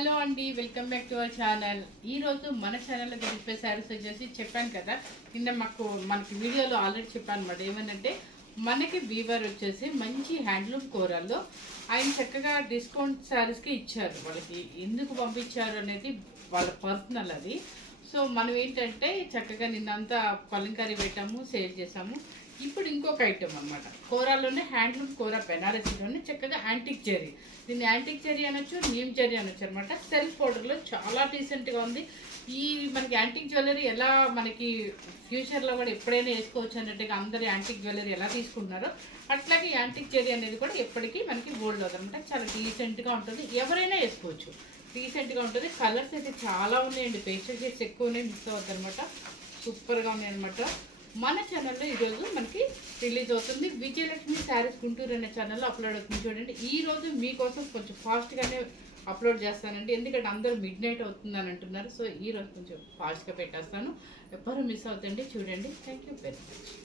Hello అండి, welcome back to our channel. ఈరోజు మన ఛానల్లో కనిపే శారీస్ వచ్చేసి చెప్పాను కదా, నిన్న మనకి వీడియోలో ఆల్రెడీ చెప్పాను అనమాట. ఏమనంటే మనకి వీవర్ వచ్చేసి మంచి హ్యాండ్లూమ్ కూరల్లో ఆయన చక్కగా డిస్కౌంట్ శారీస్కి ఇచ్చారు. వాళ్ళకి ఎందుకు పంపించారు అనేది వాళ్ళ పర్సనల్ అది. సో మనం ఏంటంటే చక్కగా నిన్నంతా కలంకారీ పెట్టాము, సేల్ చేసాము. ఇప్పుడు ఇంకొక ఐటమ్ అనమాట, కూరలోనే హ్యాండ్లూమ్ కూర బెనారసీలోనే చక్కగా యాంటిక్ జరీ. దీన్ని యాంటిక్ జరీ అనొచ్చు, నీమ్ జరీ అనొచ్చు అనమాట. సెల్ఫ్ పౌడర్లో చాలా డీసెంట్గా ఉంది. ఈ మనకి యాంటిక్ జ్యువెలరీ ఎలా మనకి ఫ్యూచర్లో కూడా ఎప్పుడైనా వేసుకోవచ్చు అన్నట్టుగా అందరు యాంటిక్ జ్యువెలరీ ఎలా తీసుకుంటున్నారో అట్లాగే యాంటిక్ జరీ అనేది కూడా ఎప్పటికీ మనకి గోల్డ్ అవుతుందన్నమాట. చాలా డీసెంట్గా ఉంటుంది, ఎవరైనా వేసుకోవచ్చు, డీసెంట్గా ఉంటుంది. కలర్స్ అయితే చాలా ఉన్నాయండి, పేస్టల్ షేడ్స్ ఎక్కువ ఉన్నాయి, మిస్ అవ్వద్దు అనమాట. సూపర్గా ఉన్నాయి అనమాట. మన ఛానల్లో ఈరోజు మనకి రిలీజ్ అవుతుంది. విజయలక్ష్మి శారీస్ గుంటూరు అనే ఛానల్లో అప్లోడ్ అవుతుంది. చూడండి, ఈరోజు మీకోసం కొంచెం ఫాస్ట్గానే అప్లోడ్ చేస్తానండి, ఎందుకంటే అందరూ మిడ్ నైట్ అవుతుందని అంటున్నారు. సో ఈరోజు కొంచెం ఫాస్ట్గా పెట్టేస్తాను, ఎవ్వరూ మిస్ అవుతండి. చూడండి, థ్యాంక్ యూ వెరీ మచ్.